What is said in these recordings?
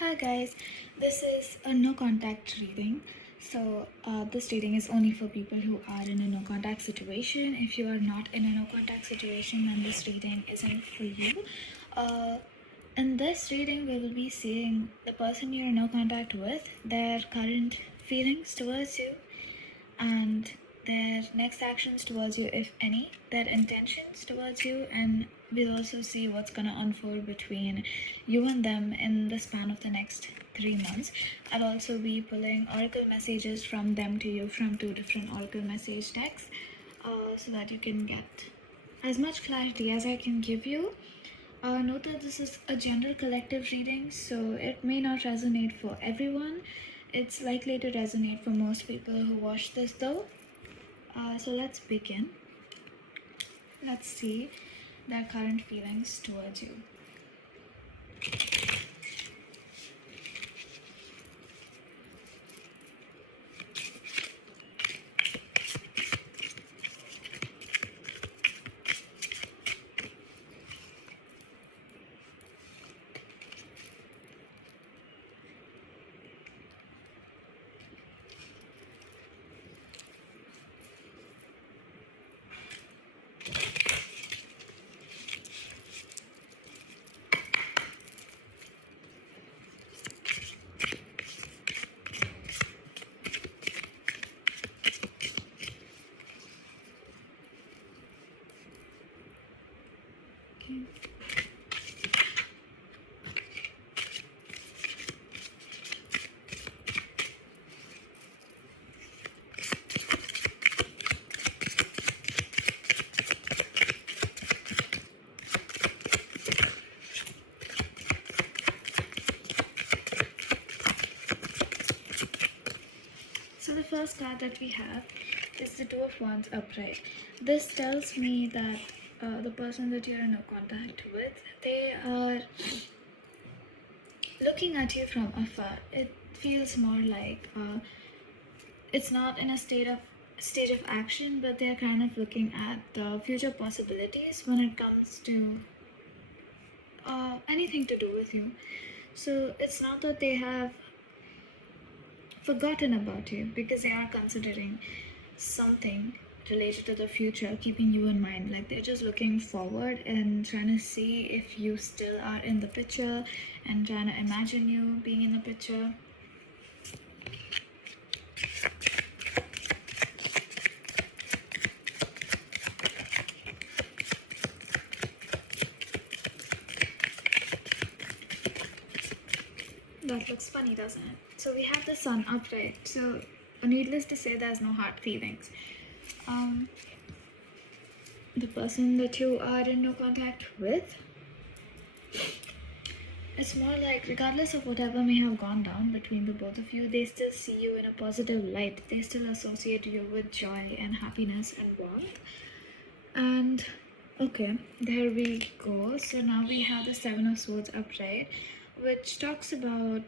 Hi guys, this is a no contact reading. This reading is only for people who are in a no contact situation. If you are not in a no contact situation, then this reading isn't for you. Uh, in this reading, we will be seeing the person you're in no contact with, their current feelings towards you, and their next actions towards you, if any, their intentions towards you, and we'll also see what's gonna unfold between you and them in the span of the next 3 months. I'll also be pulling oracle messages from them to you from two different oracle message decks, so that you can get as much clarity as I can give you. Note that this is a general collective reading, so it may not resonate for everyone. It's likely to resonate for most people who watch this though. So let's begin. Let's see their current feelings towards you. Okay. So the first card that we have is the Two of Wands upright. This tells me that the person that you're in a contact with, they are looking at you from afar. It feels more like it's not in a stage of action, but they're kind of looking at the future possibilities when it comes to anything to do with you. So it's not that they have forgotten about you, because they are considering something related to the future, keeping you in mind. Like they're just looking forward and trying to see if you still are in the picture and trying to imagine you being in the picture. That looks funny, doesn't it? So we have the Sun upright. So needless to say, there's no hard feelings. The person that you are in no contact with, it's more like, regardless of whatever may have gone down between the both of you, they still see you in a positive light. They still associate you with joy and happiness and warmth. And okay, there we go. So now we have the Seven of Swords upright, which talks about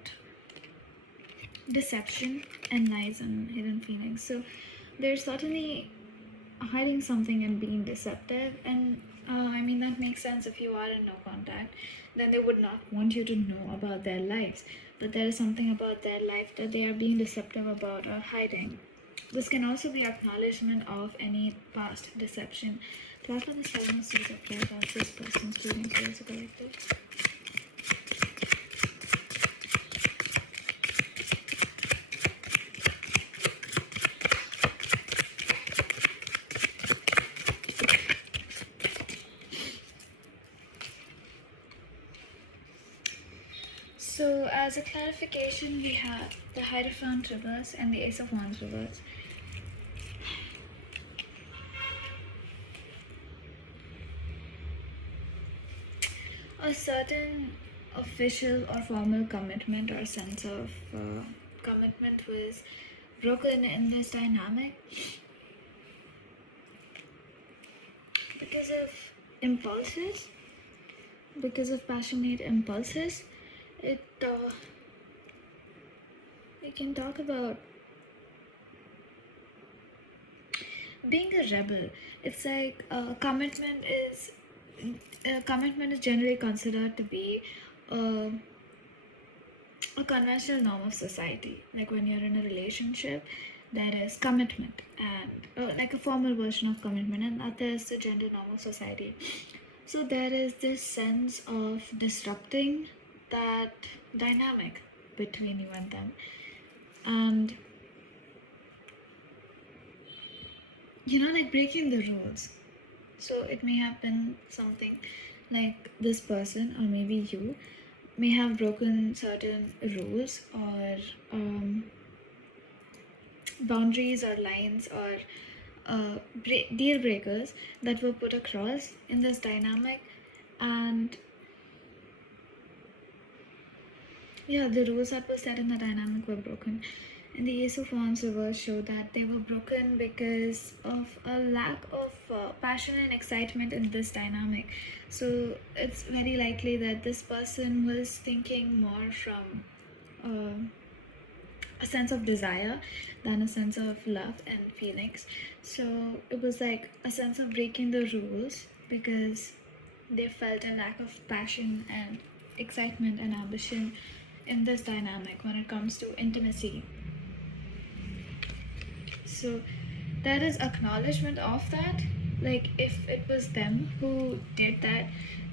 deception and lies and hidden feelings. So there's certainly hiding something and being deceptive, and I mean that makes sense. If you are in no contact, then they would not want you to know about their lives, but there is something about their life that they are being deceptive about or hiding. This can also be acknowledgement of any past deception. Clarify the Seven of Swords upright as this person's feelings towards a collective. So as a clarification, we have the Hierophant reverse and the Ace of Wands reverse. A certain official or formal commitment or sense of commitment was broken in this dynamic because of impulses, because of passionate impulses. It we can talk about being a rebel. It's like commitment is generally considered to be uh, a conventional norm of society. Like when you're in a relationship, there is commitment and like a formal version of commitment, and that is the gender norm of society. So there is this sense of disrupting that dynamic between you and them. And like breaking the rules. So it may have been something like this person, or maybe you, may have broken certain rules or boundaries or lines or deal breakers that were put across in this dynamic. And yeah, the rules that were set in the dynamic were broken. And the Ace of Wands reverse show that they were broken because of a lack of passion and excitement in this dynamic. So it's very likely that this person was thinking more from a sense of desire than a sense of love and feelings. So it was like a sense of breaking the rules because they felt a lack of passion and excitement and ambition in this dynamic when it comes to intimacy. So there is acknowledgement of that. Like if it was them who did that,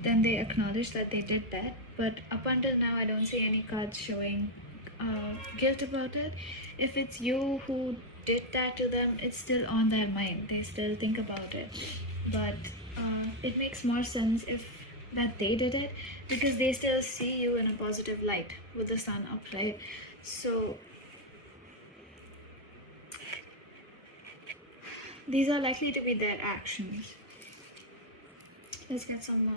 then they acknowledge that they did that. But up until now, I don't see any cards showing guilt about it. If it's you who did that to them, it's still on their mind. They still think about it. But it makes more sense if that they did it, because they still see you in a positive light with the sun upright. So these are likely to be their actions. Let's get some more.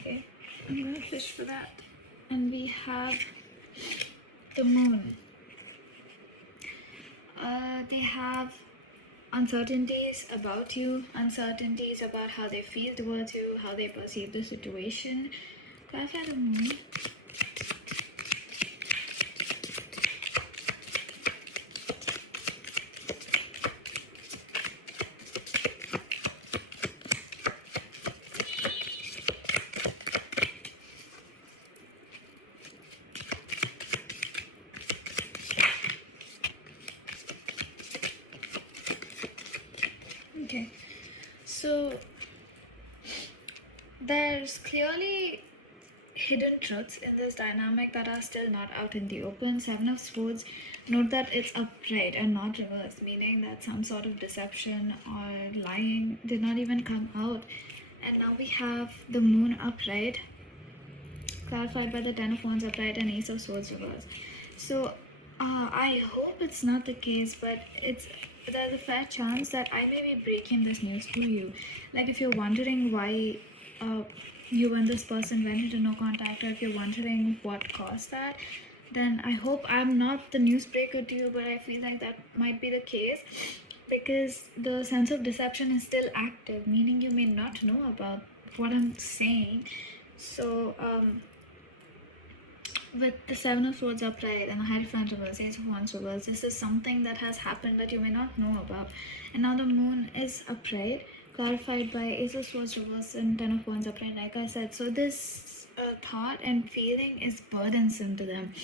Okay, I'm gonna fish for that. And we have the moon. They have uncertainties about you, uncertainties about how they feel towards you, how they perceive the situation. Clarify the moon. Okay, so there's clearly hidden truths in this dynamic that are still not out in the open. Seven of Swords, note that it's upright and not reversed, meaning that some sort of deception or lying did not even come out. And now we have the moon upright, clarified by the Ten of Wands upright and Ace of Swords reversed. So I hope it's not the case, but there's a fair chance that I may be breaking this news to you. Like if you're wondering why you and this person went into no contact, or if you're wondering what caused that, then I hope I'm not the newsbreaker to you, but I feel like that might be the case because the sense of deception is still active, meaning you may not know about what I'm saying. So with the Seven of Swords upright and the Hierophant reverse, Ace of Wands reverse, this is something that has happened that you may not know about. And now the moon is upright, clarified by Ace of Swords reverse and Ten of Wands upright, like I said. So this thought and feeling is burdensome to them.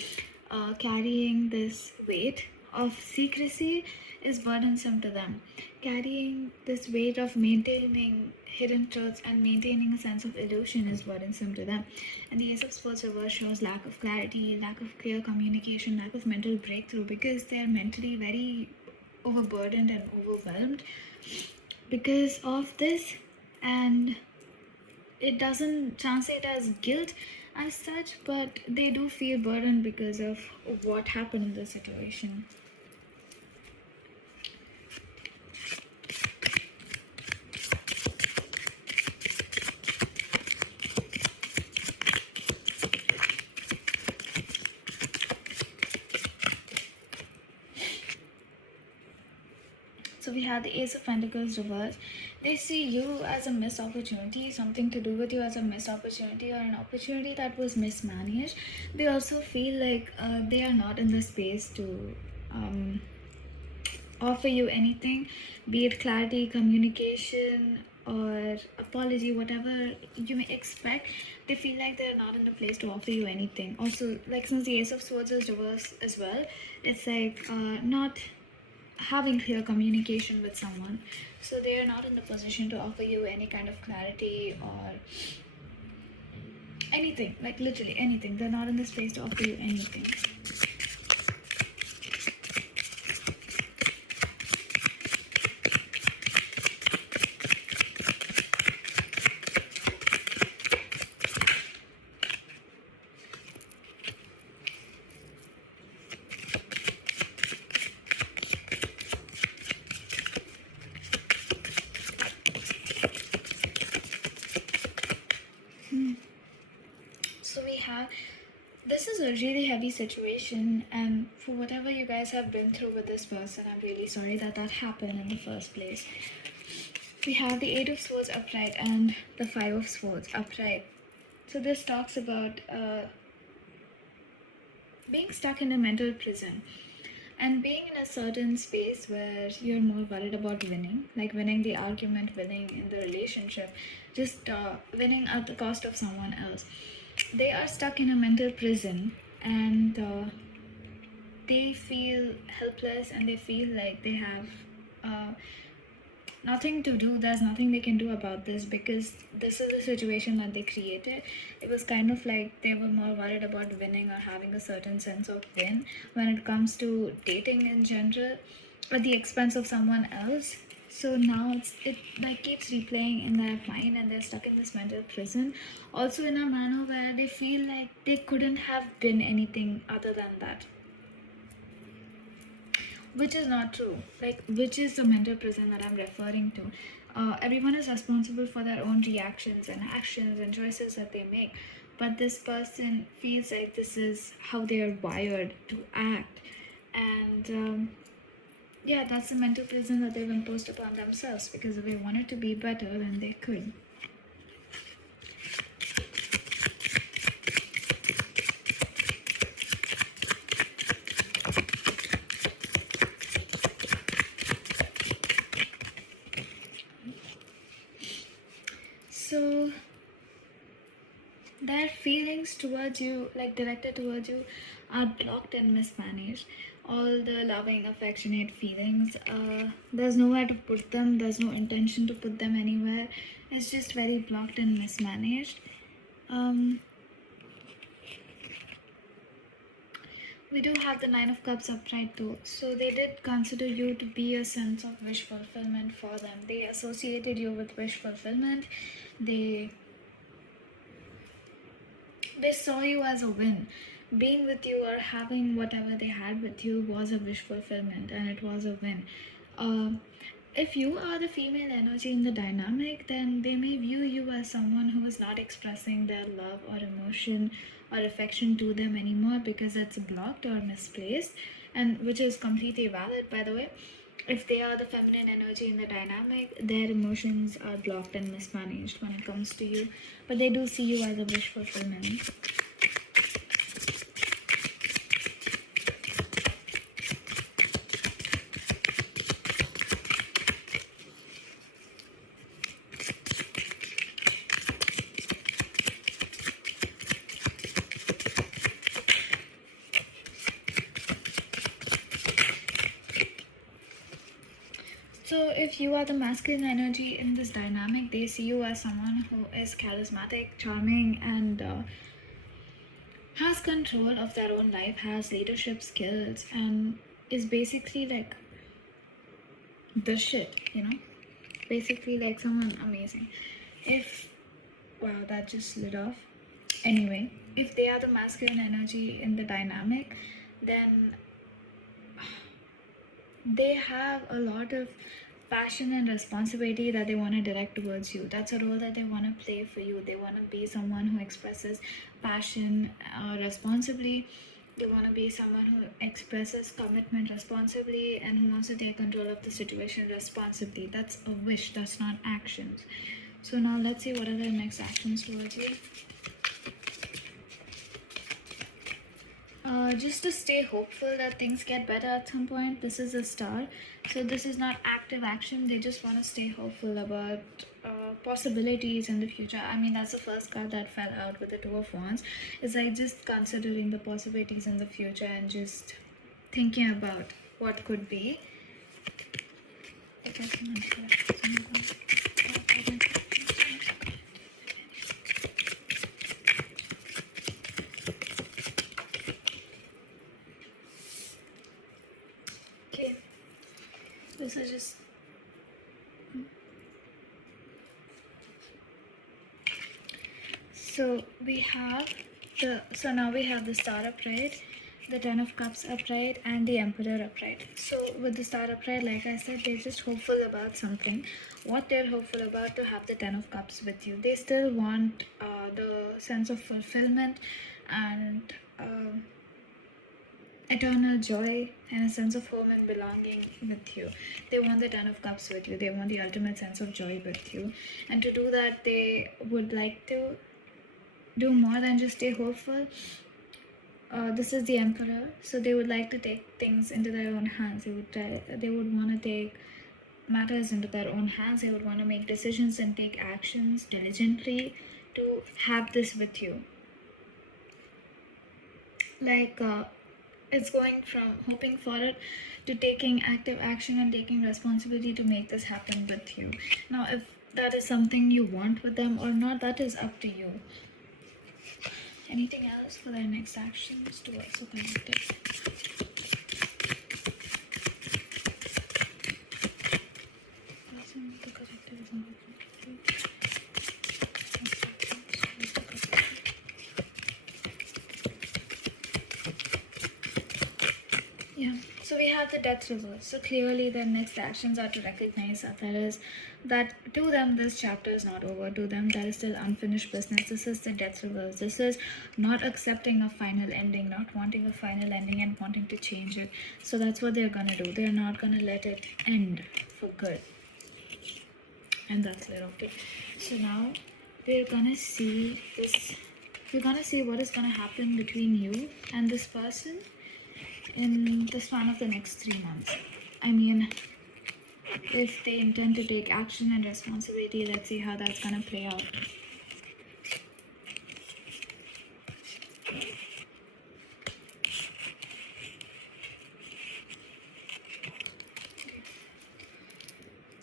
Carrying this weight of secrecy is burdensome to them. Carrying this weight of maintaining hidden truths and maintaining a sense of illusion is burdensome to them. And the Ace of Swords reverse shows lack of clarity, lack of clear communication, lack of mental breakthrough, because they're mentally very overburdened and overwhelmed because of this. And it doesn't translate as guilt as such, but they do feel burdened because of what happened in the situation. So we have the Ace of Pentacles reverse. They see you as a missed opportunity, something to do with you as a missed opportunity or an opportunity that was mismanaged. They also feel like they are not in the space to offer you anything, be it clarity, communication, or apology, whatever you may expect. They feel like they're not in a place to offer you anything. Also, like since the Ace of Swords is reverse as well, it's like not having clear communication with someone, so they are not in the position to offer you any kind of clarity or anything, like literally anything. They're not in the space to offer you anything. So we have, this is a really heavy situation, and for whatever you guys have been through with this person, I'm really sorry that that happened in the first place. We have the Eight of Swords upright and the Five of Swords upright. So this talks about being stuck in a mental prison and being in a certain space where you're more worried about winning, like winning the argument, winning in the relationship, just winning at the cost of someone else. They are stuck in a mental prison, and they feel helpless, and they feel like they have nothing to do. There's nothing they can do about this because this is a situation that they created. It was kind of like they were more worried about winning or having a certain sense of win when it comes to dating in general at the expense of someone else. So now it like keeps replaying in their mind, and they're stuck in this mental prison, also in a manner where they feel like they couldn't have been anything other than that, which is not true. Like, which is the mental prison that I'm referring to. Everyone is responsible for their own reactions and actions and choices that they make, but this person feels like this is how they are wired to act, and yeah, that's the mental prison that they've imposed upon themselves, because if they wanted to be better, then they could. So their feelings towards you, like directed towards you, are blocked and mismanaged. All the loving, affectionate feelings, there's nowhere to put them, there's no intention to put them anywhere. It's just very blocked and mismanaged. We do have the Nine of Cups upright too. So they did consider you to be a sense of wish fulfillment for them. They associated you with wish fulfillment. They saw you as a win. Being with you or having whatever they had with you was a wish fulfillment, and it was a win. If you are the female energy in the dynamic, then they may view you as someone who is not expressing their love or emotion or affection to them anymore because it's blocked or misplaced, and which is completely valid, by the way. If they are the feminine energy in the dynamic, their emotions are blocked and mismanaged when it comes to you, but they do see you as a wish fulfillment. So if you are the masculine energy in this dynamic, they see you as someone who is charismatic, charming, and has control of their own life, has leadership skills, and is basically like the shit, you know? Basically like someone amazing. If, wow, that just lit off. Anyway, if they are the masculine energy in the dynamic, then they have a lot of passion and responsibility that they want to direct towards you. That's a role that they want to play for you. They want to be someone who expresses passion responsibly, They want to be someone who expresses commitment responsibly and who wants to take control of the situation responsibly. That's a wish, that's not actions. So now let's see what are their next actions towards you. Just to stay hopeful that things get better at some point. This is a star, so this is not active action. They just want to stay hopeful about possibilities in the future. I mean, that's the first card that fell out with the Two of Wands. It's like just considering the possibilities in the future and just thinking about what could be. Okay, this is just so now we have the Star upright, the Ten of Cups upright, and the Emperor upright. So with the Star upright, like I said, they're just hopeful about something. What they're hopeful about to have the Ten of Cups with you. They still want the sense of fulfillment and eternal joy and a sense of home and belonging with you. They want the Ten of Cups with you. They want the ultimate sense of joy with you. And to do that, they would like to do more than just stay hopeful. This is the Emperor, so they would like to take things into their own hands. They would want to take matters into their own hands. They would want to make decisions and take actions diligently to have this with you. Like it's going from hoping for it to taking active action and taking responsibility to make this happen with you. Now, if that is something you want with them or not, that is up to you. Anything else for their next actions towards the collective? Yeah, so we have the Death reverse. So clearly their next actions are to recognize that to them this chapter is not over. To them there is still unfinished business. This is the Death reverse. This is not accepting a final ending, not wanting a final ending and wanting to change it. So that's what they're gonna do. They're not gonna let it end for good. And that's it, okay. So now we're gonna see this. We're gonna see what is gonna happen between you and this person in the span of the next 3 months. I mean, if they intend to take action and responsibility, let's see how that's gonna play out.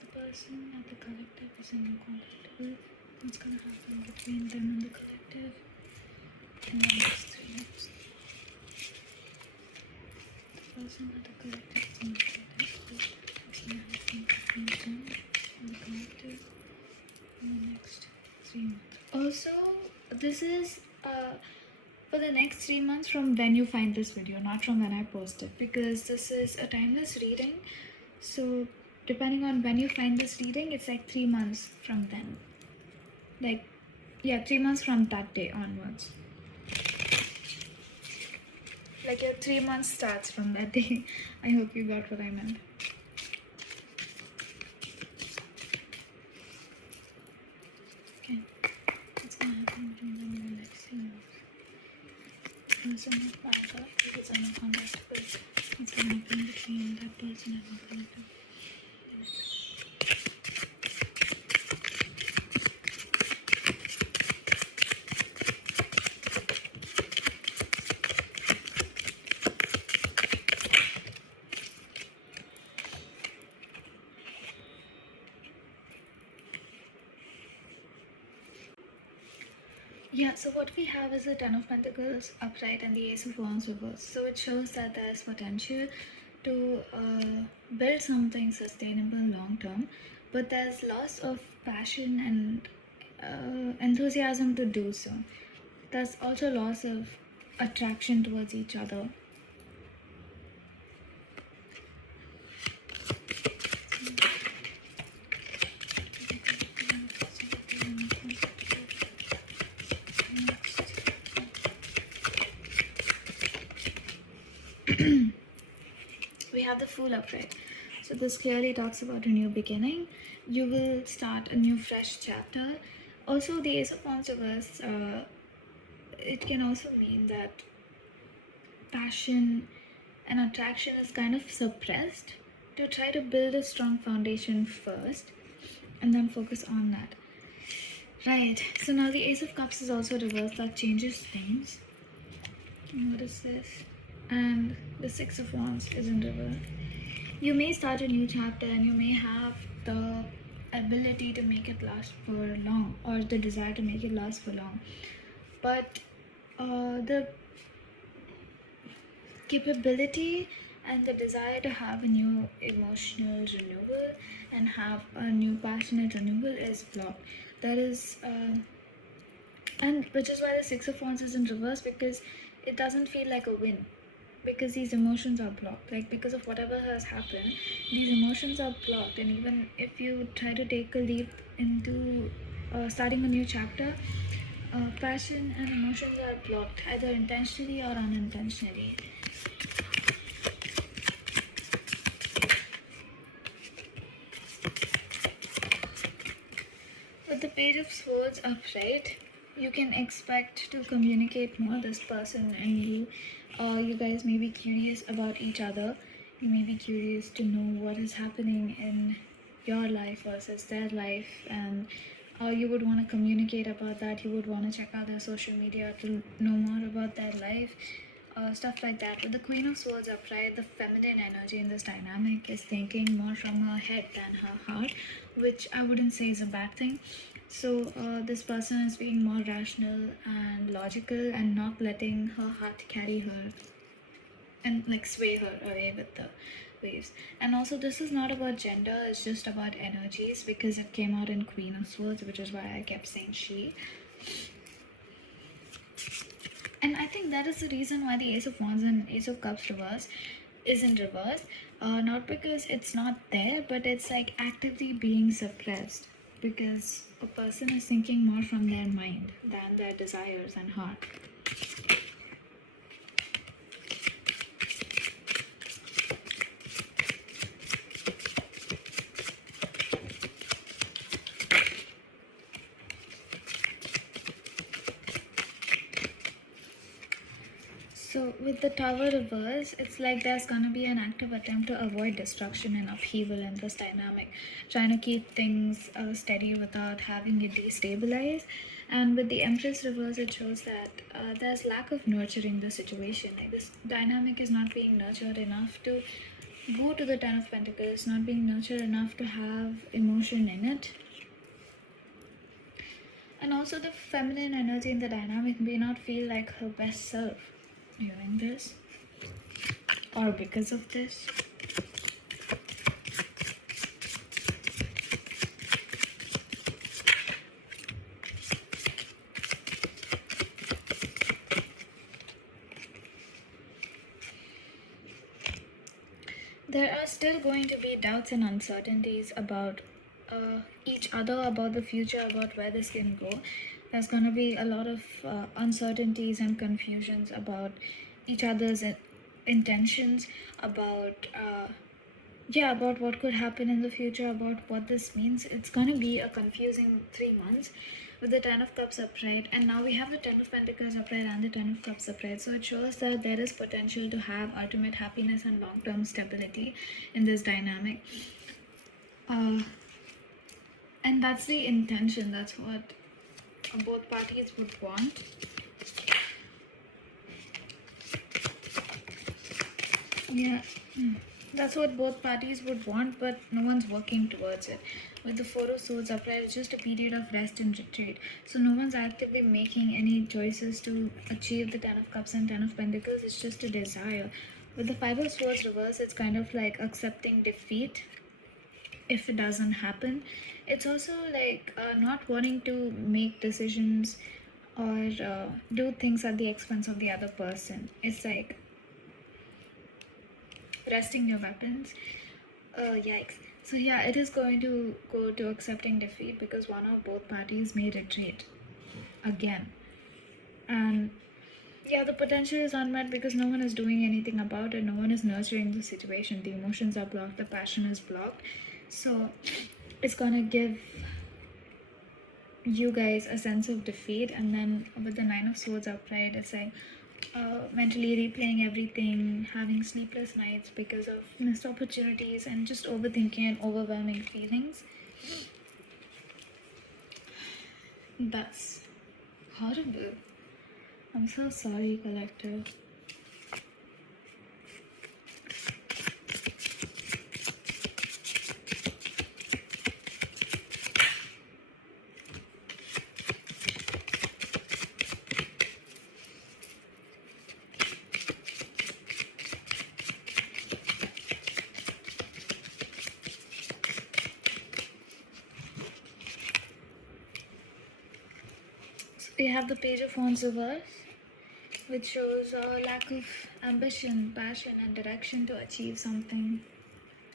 The person at the collective is in no contact with. What's gonna happen between them and the collective in the next 3 months? Person at the collective is in no contact with. What's gonna happen between them and the collective in the next 3 months? Also, this is for the next 3 months from when you find this video, not from when I post it, because this is a timeless reading. So depending on when you find this reading, it's like 3 months from then. Like, yeah, 3 months from that day onwards. Like your 3 months starts from that day. I hope you got what I meant. Okay, what's gonna happen between them in the next 3 months? Person with Baba, if it's under contact with, what's gonna happen between that person and the collective? Yeah, so what we have is the Ten of Pentacles upright and the Ace of Wands reversed. So it shows that there is potential to build something sustainable long term, but there's loss of passion and enthusiasm to do so. There's also loss of attraction towards each other. we have the Fool upright. So this clearly talks about a new beginning. You will start a new fresh chapter. Also, the Ace of Wands reverse, it can also mean that passion and attraction is kind of suppressed, to try to build a strong foundation first and then focus on that. Right, so now the Ace of Cups is also reversed, that changes things. What is this? And the Six of Wands is in reverse. You may start a new chapter and you may have the ability to make it last for long, or the desire to make it last for long, but the capability and the desire to have a new emotional renewal and have a new passionate renewal is blocked. That is and which is why the Six of Wands is in reverse, because it doesn't feel like a win, because these emotions are blocked. Like, because of whatever has happened, these emotions are blocked, and even if you try to take a leap into starting a new chapter, passion and emotions are blocked, either intentionally or unintentionally. With the Page of Swords upright, you can expect to communicate more, this person and you. You guys may be curious about each other. You may be curious to know what is happening in your life versus their life, and you would want to communicate about that. You would want to check out their social media to know more about their life. Stuff like that. With the Queen of Swords upright, the feminine energy in this dynamic is thinking more from her head than her heart, which I wouldn't say is a bad thing. So this person is being more rational and logical and not letting her heart carry her and like sway her away with the waves. And also, this is not about gender, it's just about energies, because it came out in Queen of Swords, which is why I kept saying she. And I think that is the reason why the Ace of Wands and Ace of Cups reverse is in reverse. Not because it's not there, but it's like actively being suppressed, because a person is thinking more from their mind than their desires and heart. So with the Tower reverse, it's like there's gonna be an active attempt to avoid destruction and upheaval in this dynamic, trying to keep things steady without having it destabilize. And with the Empress reverse, it shows that there's lack of nurturing the situation. Like, this dynamic is not being nurtured enough to go to the Ten of Pentacles, not being nurtured enough to have emotion in it. And also, the feminine energy in the dynamic may not feel like her best self during this or because of this. There are still going to be doubts and uncertainties about each other, about the future, about where this can go. There's going to be a lot of uncertainties and confusions about each other's intentions, about about what could happen in the future, about what this means. It's going to be a confusing 3 months with the Ten of Cups upright, and now we have the Ten of Pentacles upright and the Ten of Cups upright. So it shows that there is potential to have ultimate happiness and long-term stability in this dynamic. And that's the intention. That's what both parties would want. Yeah, that's what both parties would want, but no one's working towards it. With the Four of Swords upright, it's just a period of rest and retreat. So no one's actively making any choices to achieve the Ten of Cups and Ten of Pentacles. It's just a desire. With the Five of Swords reverse, it's kind of like accepting defeat if it doesn't happen. It's also like not wanting to make decisions or do things at the expense of the other person. It's like resting your weapons. Yikes. So yeah, it is going to go to accepting defeat, because one or both parties may retreat again. And Yeah, the potential is unmet because no one is doing anything about it. No one is nurturing the situation. The emotions are blocked. The passion is blocked. So it's gonna give you guys a sense of defeat. And then with the Nine of Swords upright, it's like mentally replaying everything, having sleepless nights because of missed opportunities, and just overthinking and overwhelming feelings. That's horrible. I'm so sorry, collective. So we have the Page of Wands reverse, which shows a lack of ambition, passion, and direction to achieve something.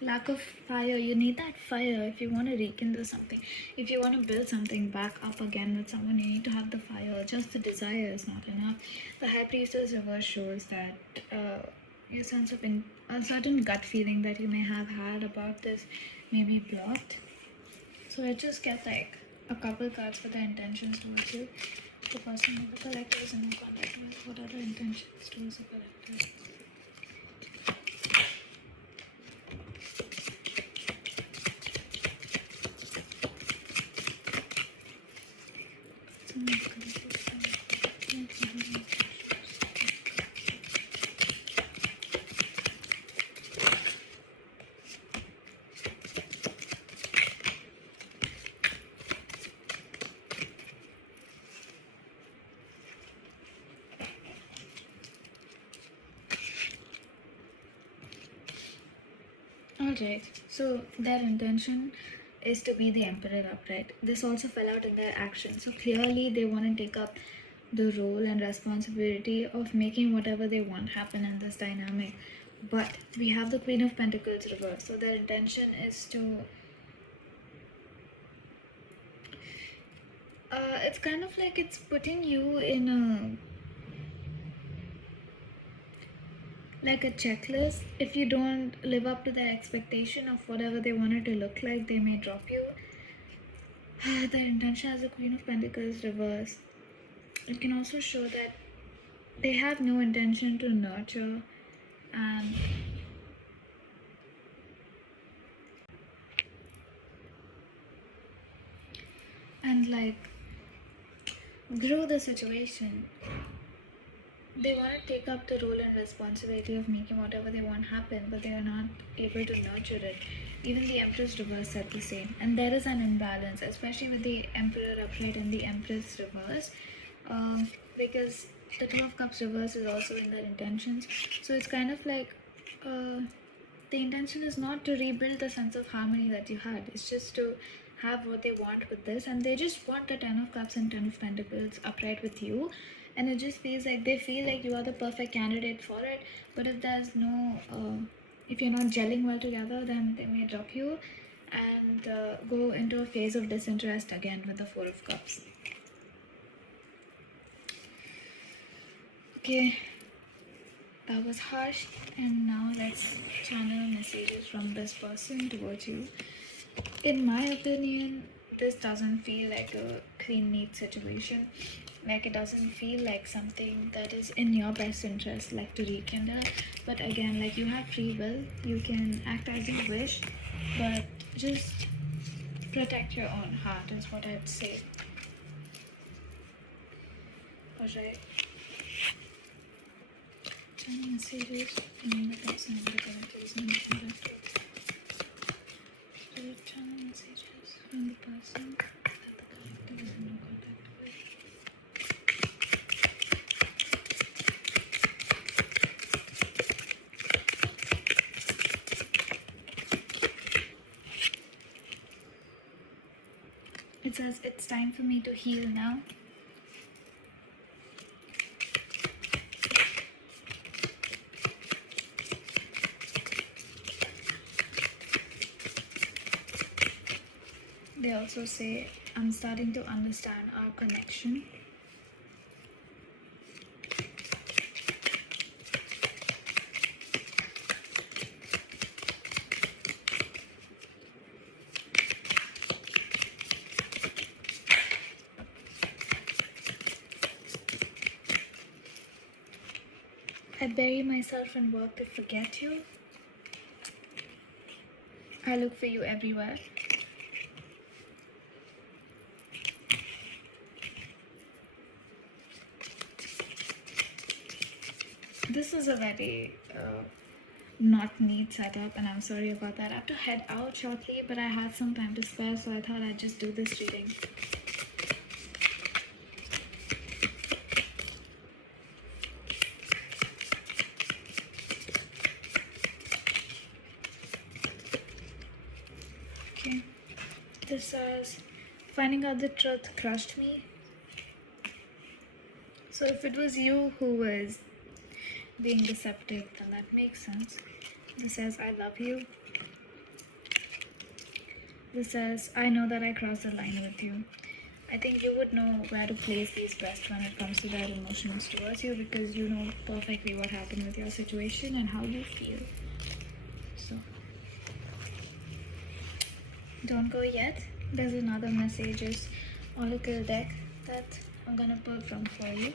Lack of fire. You need that fire if you want to rekindle something. If you want to build something back up again with someone, you need to have the fire. Just the desire is not enough. The High Priestess reverse shows that your sense of a certain gut feeling that you may have had about this may be blocked. So let's just get like a couple cards for the intentions towards you. The person who the collector is in contact with. What are the intentions towards the collector? Alright, so their intention is to be the Emperor upright. This also fell out in their action. So clearly, they want to take up the role and responsibility of making whatever they want happen in this dynamic. But we have the Queen of Pentacles reversed. So their intention is to. It's kind of like it's putting you in a like a checklist. If you don't live up to their expectation of whatever they want it to look like, they may drop you. Their intention as the Queen of Pentacles reverse. It can also show that they have no intention to nurture and like grow the situation. They want to take up the role and responsibility of making whatever they want happen, but they are not able to nurture it. Even the Empress reverse said the same. And there is an imbalance, especially with the Emperor upright and the Empress reverse, because the Two of Cups reverse is also in their intentions. So it's kind of like the intention is not to rebuild the sense of harmony that you had. It's just to have what they want with this, and they just want the Ten of Cups and Ten of Pentacles upright with you. And it just feels like they feel like you are the perfect candidate for it. But if there's no if you're not gelling well together, then they may drop you and go into a phase of disinterest again with the Four of Cups. Okay, that was harsh. And now let's channel messages from this person towards you. In my opinion, this doesn't feel like a clean neat situation. Like, it doesn't feel like something that is in your best interest, like to rekindle. But again, like, you have free will, you can act as you wish, but just protect your own heart is what I'd say. Alright, channel messages from the person in the characters and the character. Channel messages from the person that the character is in no contact with. It says it's time for me to heal now. They also say, I'm starting to understand our connection. I bury myself in work to forget you. I look for you everywhere. This is a very not neat setup, and I'm sorry about that. I have to head out shortly, but I had some time to spare, so I thought I'd just do this reading. Okay. This says, finding out the truth crushed me. So if it was you who was being deceptive, then that makes sense. This says, I love you. This says, I know that I crossed the line with you. I think you would know where to place these best when it comes to their emotions towards you, because you know perfectly what happened with your situation and how you feel. So don't go yet. There's another messages oracle deck that I'm gonna pull from for you.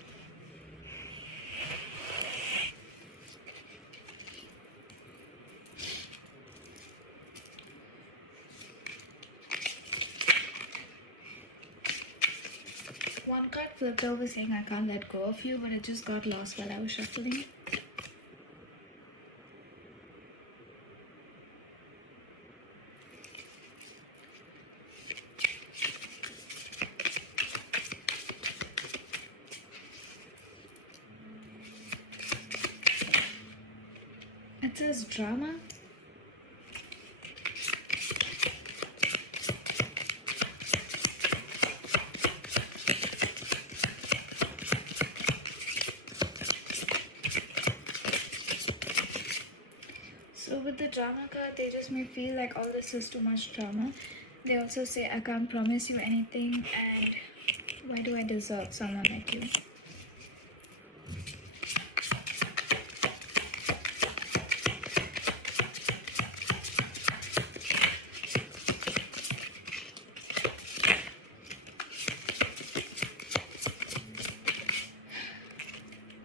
One card flipped over saying I can't let go of you, but it just got lost while I was shuffling. It says drama. So with the drama card, they just may feel like all this is too much drama. They also say, I can't promise you anything, and why do I deserve someone like you?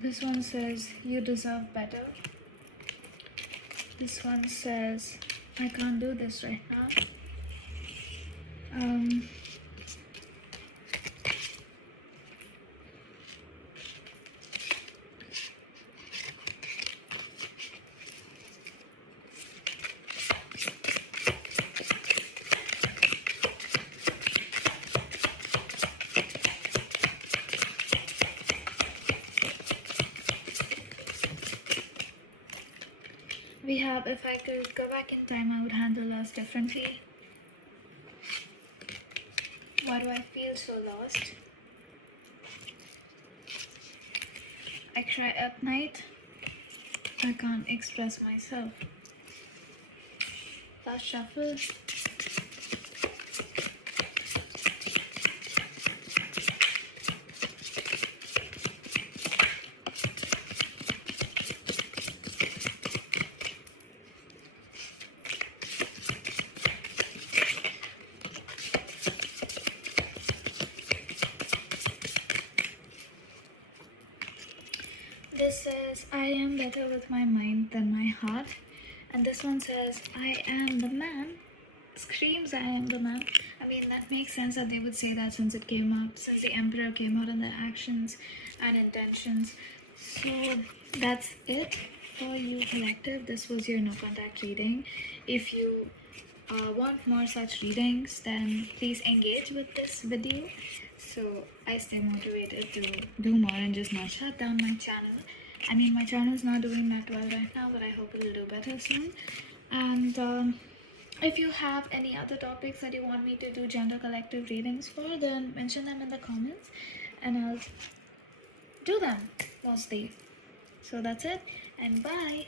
This one says, you deserve better. This one says, I can't do this right now. We have, if I could go back in time, I would handle us differently. Why do I feel so lost? I cry at night. I can't express myself. Last shuffle. This says, I am better with my mind than my heart. And this one says, I am the man. Screams, I am the man. I mean, that makes sense that they would say that since it came out, since the Emperor came out in their actions and intentions. So that's it for you, collective. This was your no contact reading. If you want more such readings, then please engage with this video so I stay motivated to do more and just not shut down my channel. I mean, my channel is not doing that well right now, but I hope it will do better soon. And if you have any other topics that you want me to do gender collective readings for, then mention them in the comments and I'll do them mostly. So that's it, and bye.